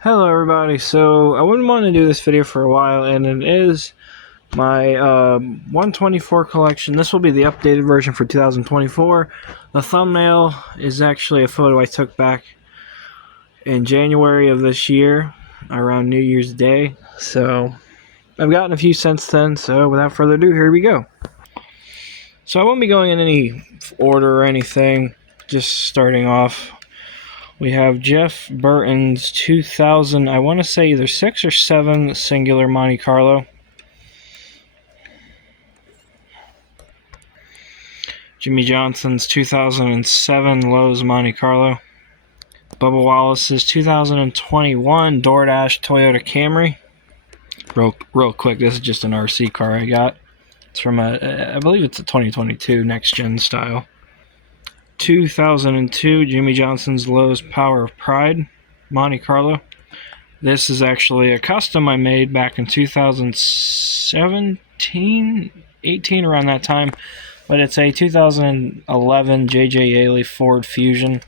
Hello everybody, so I wouldn't want to do this video for a while, and it is my 124 collection. This will be the updated version for 2024. The thumbnail is actually a photo I took back in January of this year, around New Year's Day. So I've gotten a few since then, so without further ado, here we go. So I won't be going in any order or anything, just starting off. We have Jeff Burton's 2000, I want to say either 6 or 7 singular Monte Carlo. Jimmy Johnson's 2007 Lowe's Monte Carlo. Bubba Wallace's 2021 DoorDash Toyota Camry. Real quick, this is just an RC car I got. It's from I believe it's a 2022 next gen style. 2002 Jimmy Johnson's Lowe's Power of Pride Monte Carlo. This is actually a custom I made back in 2017, 18, around that time. But it's a 2011 J.J. Yaley Ford Fusion,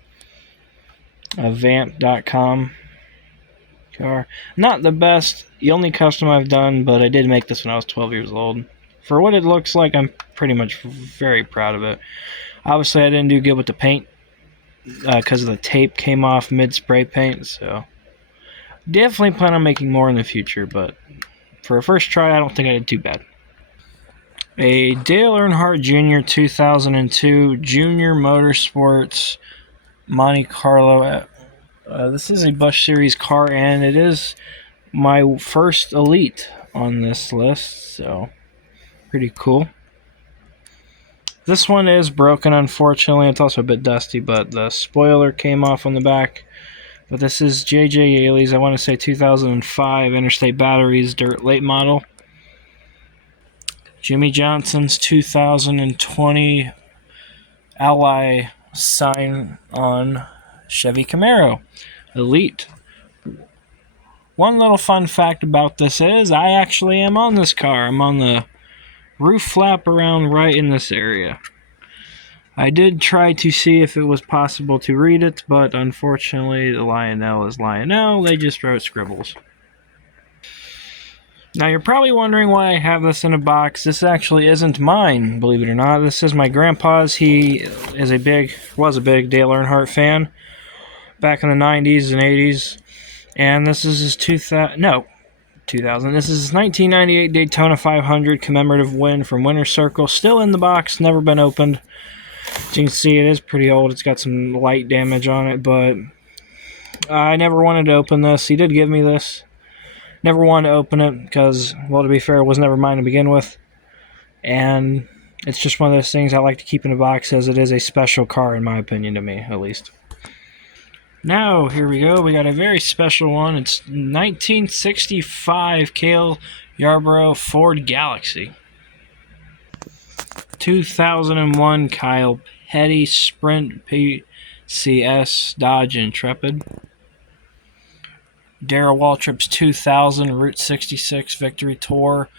a vamp.com car. Not the best, the only custom I've done, but I did make this when I was 12 years old. For what it looks like, I'm pretty much very proud of it. Obviously, I didn't do good with the paint because the tape came off mid-spray paint, so definitely plan on making more in the future, but for a first try, I don't think I did too bad. A Dale Earnhardt Jr. 2002 Junior Motorsports Monte Carlo. This is a Busch Series car, and it is my first Elite on this list, so pretty cool. This one is broken, unfortunately. It's also a bit dusty, but the spoiler came off on the back. But this is J.J. Yaley's, I want to say 2005 Interstate Batteries Dirt Late model. Jimmy Johnson's 2020 Ally sign on Chevy Camaro Elite. One little fun fact about this is I actually am on this car. I'm on the roof flap around right in this area. I did try to see if it was possible to read it, but unfortunately the Lionel is Lionel. They just wrote scribbles. Now you're probably wondering why I have this in a box. This actually isn't mine, believe it or not. This is my grandpa's. He was a big Dale Earnhardt fan back in the 90s and 80s. And this is his 2000. This is his 1998 Daytona 500 commemorative win from Winner's Circle. Still in the box, never been opened. As you can see, it is pretty old. It's got some light damage on it, but I never wanted to open this. He did give me this. Never wanted to open it because, well, to be fair, it was never mine to begin with. And it's just one of those things I like to keep in a box, as it is a special car, in my opinion, to me, at least. Now, here we go. We got a very special one. It's 1965 Cale Yarborough Ford Galaxy. 2001 Kyle Petty Sprint PCS Dodge Intrepid. Darrell Waltrip's 2000 Route 66 Victory Tour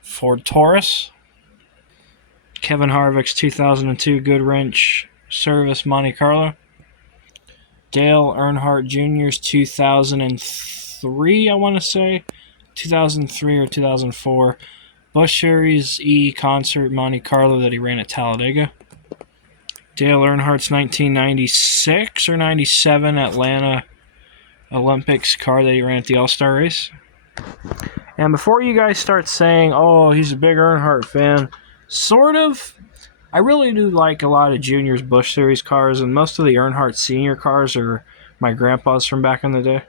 Ford Taurus. Kevin Harvick's 2002 Goodwrench Service Monte Carlo. Dale Earnhardt Jr.'s 2003, I want to say, 2003 or 2004, Busch Series E Concert Monte Carlo that he ran at Talladega. Dale Earnhardt's 1996 or 97 Atlanta Olympics car that he ran at the All-Star race. And before you guys start saying, oh, he's a big Earnhardt fan, sort of. I really do like a lot of Junior's Busch Series cars, and most of the Earnhardt Senior cars are my grandpa's from back in the day.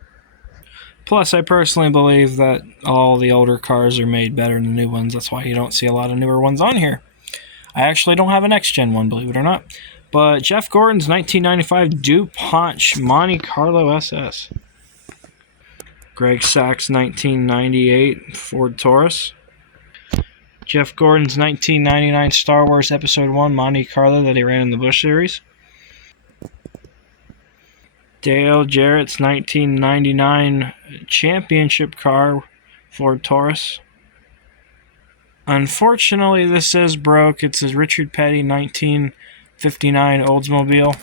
Plus, I personally believe that all the older cars are made better than the new ones. That's why you don't see a lot of newer ones on here. I actually don't have a next-gen one, believe it or not. But Jeff Gordon's 1995 DuPont Monte Carlo SS. Greg Sachs' 1998 Ford Taurus. Jeff Gordon's 1999 Star Wars Episode 1 Monte Carlo that he ran in the Busch Series. Dale Jarrett's 1999 championship car Ford Taurus. Unfortunately, this is broke. It's a Richard Petty 1959 Oldsmobile.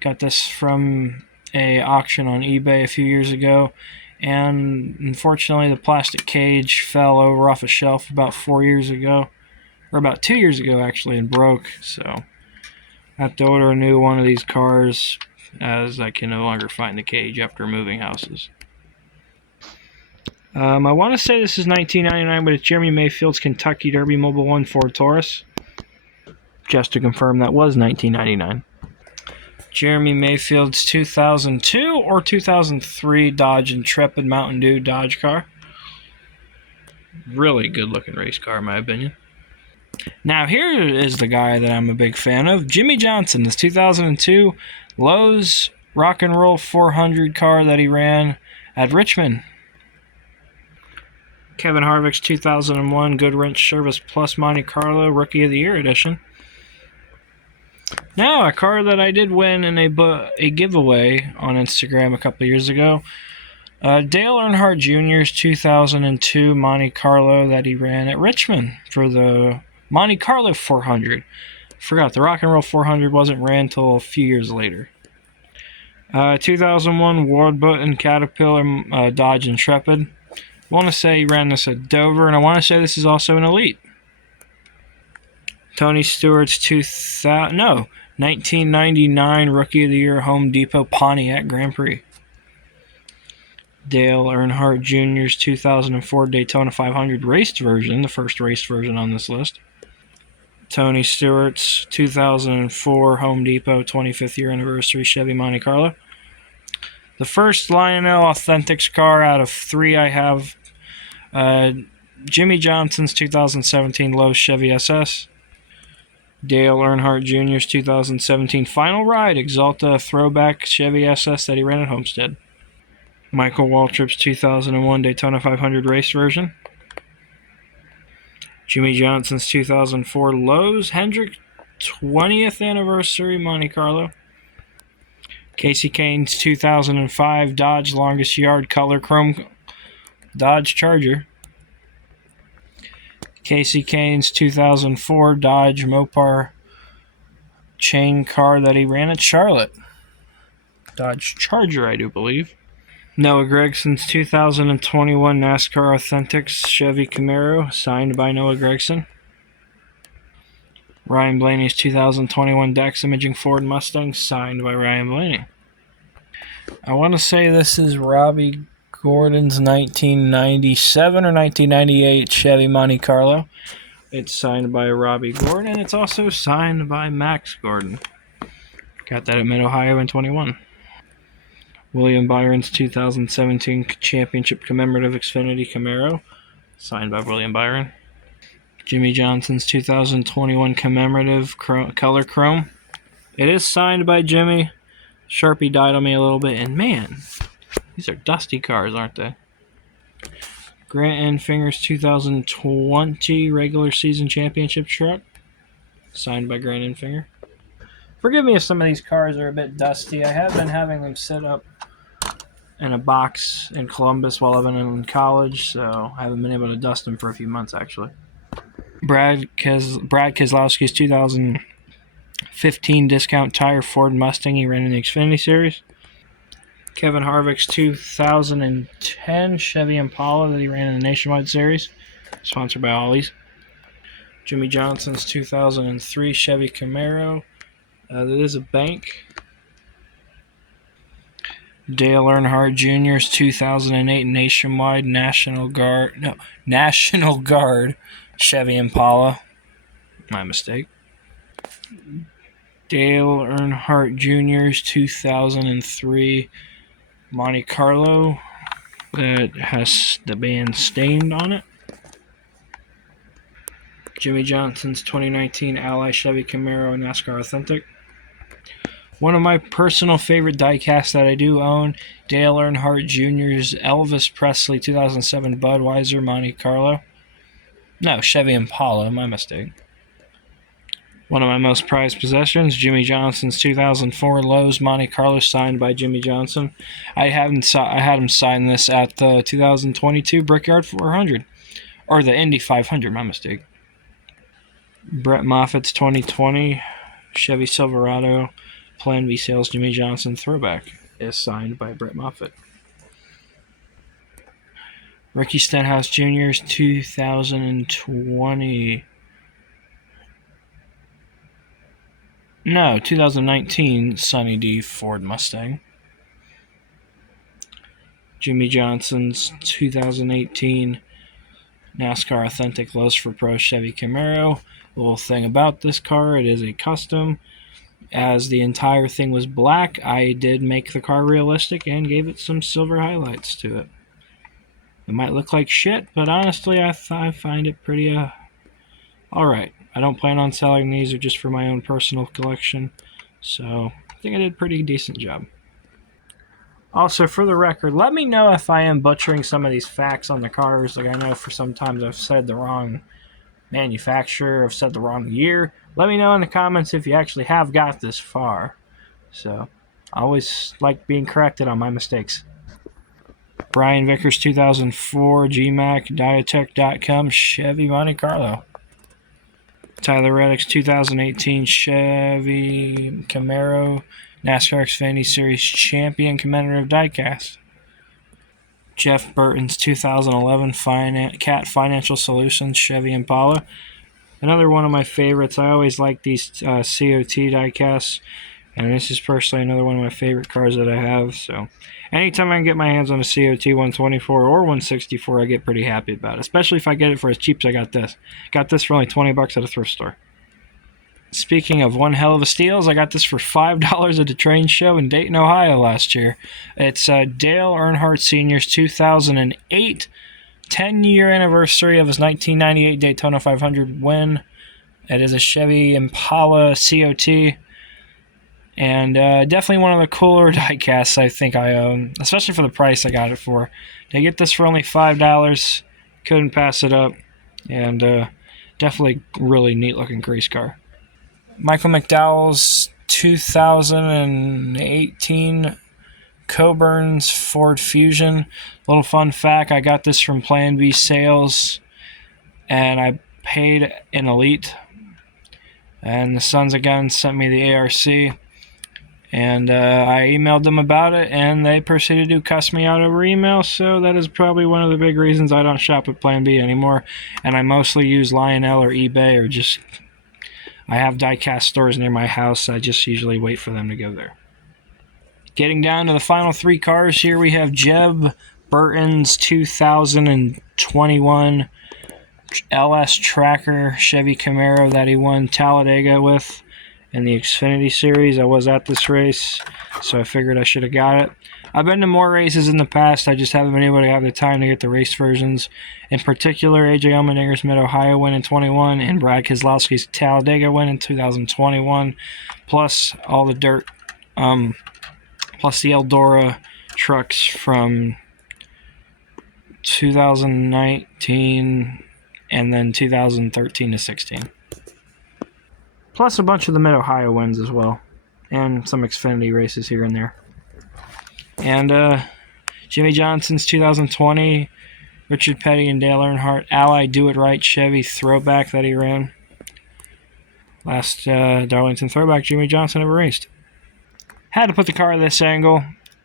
Got this from a auction on eBay a few years ago, and unfortunately the plastic cage fell over off a shelf about 4 years ago, or about 2 years ago actually, and broke. So I have to order a new one of these cars, as I can no longer find the cage after moving houses. I want to say this is 1999, but it's Jeremy Mayfield's Kentucky Derby Mobile 1 Ford Taurus. Just to confirm, that was 1999. Jeremy Mayfield's 2002 or 2003 Dodge Intrepid Mountain Dew Dodge car. Really good looking race car, in my opinion. Now here is the guy that I'm a big fan of, Jimmy Johnson. This 2002 Lowe's Rock and Roll 400 car that he ran at Richmond. Kevin Harvick's 2001 Good Wrench Service Plus Monte Carlo Rookie of the Year edition. Now, a car that I did win in a giveaway on Instagram a couple of years ago. Dale Earnhardt Jr.'s 2002 Monte Carlo that he ran at Richmond for the Monte Carlo 400. Forgot, the Rock and Roll 400 wasn't ran until a few years later. 2001 Warburton Caterpillar Dodge Intrepid. I want to say he ran this at Dover, and I want to say this is also an Elite. Tony Stewart's 1999 Rookie of the Year Home Depot Pontiac Grand Prix. Dale Earnhardt Jr.'s 2004 Daytona 500 raced version, the first raced version on this list. Tony Stewart's 2004 Home Depot 25th year anniversary Chevy Monte Carlo. The first Lionel Authentics car out of 3 I have. Jimmy Johnson's 2017 Lowe's Chevy SS. Dale Earnhardt Jr.'s 2017 Final Ride Exalta Throwback Chevy SS that he ran at Homestead. Michael Waltrip's 2001 Daytona 500 race version. Jimmy Johnson's 2004 Lowe's Hendrick 20th Anniversary Monte Carlo. Casey Kane's 2005 Dodge Longest Yard Color Chrome Dodge Charger. Casey Kane's 2004 Dodge Mopar chain car that he ran at Charlotte. Dodge Charger, I do believe. Noah Gregson's 2021 NASCAR Authentics Chevy Camaro, signed by Noah Gregson. Ryan Blaney's 2021 Dex Imaging Ford Mustang, signed by Ryan Blaney. I want to say this is Robbie Gordon's 1997 or 1998 Chevy Monte Carlo. It's signed by Robbie Gordon. It's also signed by Max Gordon. Got that at Mid-Ohio in 21. William Byron's 2017 Championship Commemorative Xfinity Camaro, signed by William Byron. Jimmy Johnson's 2021 Commemorative Color Chrome. It is signed by Jimmy. Sharpie died on me a little bit, and man, these are dusty cars, aren't they? Grant Enfinger's 2020 Regular Season Championship truck, signed by Grant Enfinger. Forgive me if some of these cars are a bit dusty. I have been having them set up in a box in Columbus while I've been in college, so I haven't been able to dust them for a few months, actually. Brad Keselowski's 2015 Discount Tire Ford Mustang he ran in the Xfinity Series. Kevin Harvick's 2010 Chevy Impala that he ran in the Nationwide Series, sponsored by Ollie's. Jimmy Johnson's 2003 Chevy Camaro. That is a bank. Dale Earnhardt Jr.'s 2008 Nationwide National Guard Chevy Impala. My mistake. Dale Earnhardt Jr.'s 2003 Monte Carlo that has the band Stained on it. Jimmy Johnson's 2019 Ally Chevy Camaro NASCAR Authentic. One of my personal favorite diecasts that I do own, Dale Earnhardt Jr.'s Elvis Presley 2007 Budweiser Monte Carlo. No, Chevy Impala, my mistake. One of my most prized possessions, Jimmy Johnson's 2004 Lowe's Monte Carlo, signed by Jimmy Johnson. I had him sign this at the 2022 Brickyard 400, or the Indy 500, my mistake. Brett Moffitt's 2020 Chevy Silverado Plan B Sales Jimmy Johnson Throwback is signed by Brett Moffitt. Ricky Stenhouse Jr.'s 2020. No, 2019 Sonny D Ford Mustang. Jimmy Johnson's 2018 NASCAR Authentic Lows for Pro Chevy Camaro. A little thing about this car, it is a custom. As the entire thing was black, I did make the car realistic and gave it some silver highlights to it. It might look like shit, but honestly, I find it pretty alright. I don't plan on selling these, they're just for my own personal collection. So, I think I did a pretty decent job. Also, for the record, let me know if I am butchering some of these facts on the cars. Like, I know for sometimes I've said the wrong manufacturer, I've said the wrong year. Let me know in the comments if you actually have got this far. So, I always like being corrected on my mistakes. Brian Vickers 2004 GMAC Diatech.com Chevy Monte Carlo. Tyler Reddick's 2018 Chevy Camaro NASCAR Xfinity Series Champion Commemorative Diecast. Jeff Burton's 2011 Cat Financial Solutions Chevy Impala. Another one of my favorites. I always like these COT diecasts, and this is personally another one of my favorite cars that I have. So anytime I can get my hands on a COT 124 or 164, I get pretty happy about it, especially if I get it for as cheap as I got this. Got this for only $20 at a thrift store. Speaking of one hell of a steals, I got this for $5 at a train show in Dayton, Ohio last year. It's Dale Earnhardt Sr.'s 2008 10-year anniversary of his 1998 Daytona 500 win. It is a Chevy Impala COT, and definitely one of the cooler diecasts I think I own, especially for the price I got it for. To get this for only $5, couldn't pass it up, and definitely really neat looking grease car. Michael McDowell's 2018 Coburn's Ford Fusion. Little fun fact, I got this from Plan B Sales, and I paid an Elite. And the Sons of Guns sent me the ARC, and I emailed them about it, and they proceeded to cuss me out over email, so that is probably one of the big reasons I don't shop at Plan B anymore, and I mostly use Lionel or eBay, or just... I have diecast stores near my house. I just usually wait for them to go there. Getting down to the final three cars here, we have Jeb Burton's 2021 LS Tracker Chevy Camaro that he won Talladega with in the Xfinity Series. I was at this race, so I figured I should have got it. I've been to more races in the past. I just haven't been able to have the time to get the race versions. In particular, AJ Allmendinger's Mid-Ohio win in 21 and Brad Keselowski's Talladega win in 2021, plus all the dirt, plus the Eldora trucks from 2019 and then 2013 to 16. Plus a bunch of the Mid-Ohio wins as well, and some Xfinity races here and there. And Jimmy Johnson's 2020 Richard Petty and Dale Earnhardt Ally Do It Right Chevy throwback that he ran. Last Darlington throwback Jimmy Johnson ever raced. Had to put the car at this angle.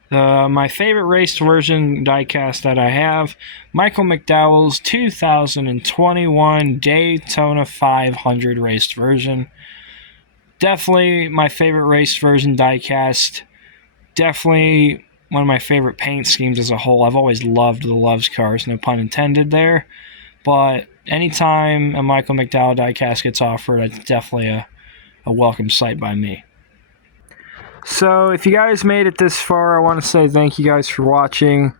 My favorite raced version diecast that I have, Michael McDowell's 2021 Daytona 500 raced version. Definitely my favorite raced version diecast. Definitely one of my favorite paint schemes as a whole. I've always loved the Loves cars, no pun intended there. But anytime a Michael McDowell diecast gets offered, it's definitely a welcome sight by me. So if you guys made it this far, I want to say thank you guys for watching.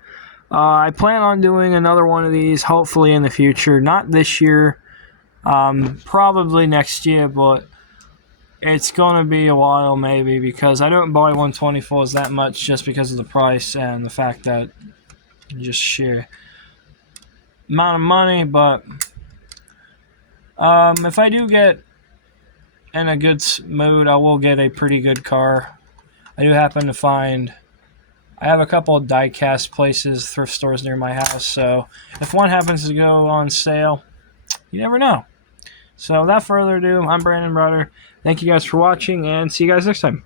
I plan on doing another one of these hopefully in the future. Not this year, probably next year, but it's going to be a while maybe, because I don't buy 124s that much just because of the price and the fact that just sheer amount of money. But if I do get in a good mood, I will get a pretty good car. I do happen to find I have a couple of diecast places, thrift stores near my house, so if one happens to go on sale, you never know. So without further ado, I'm Brandon Broder. Thank you guys for watching, and see you guys next time.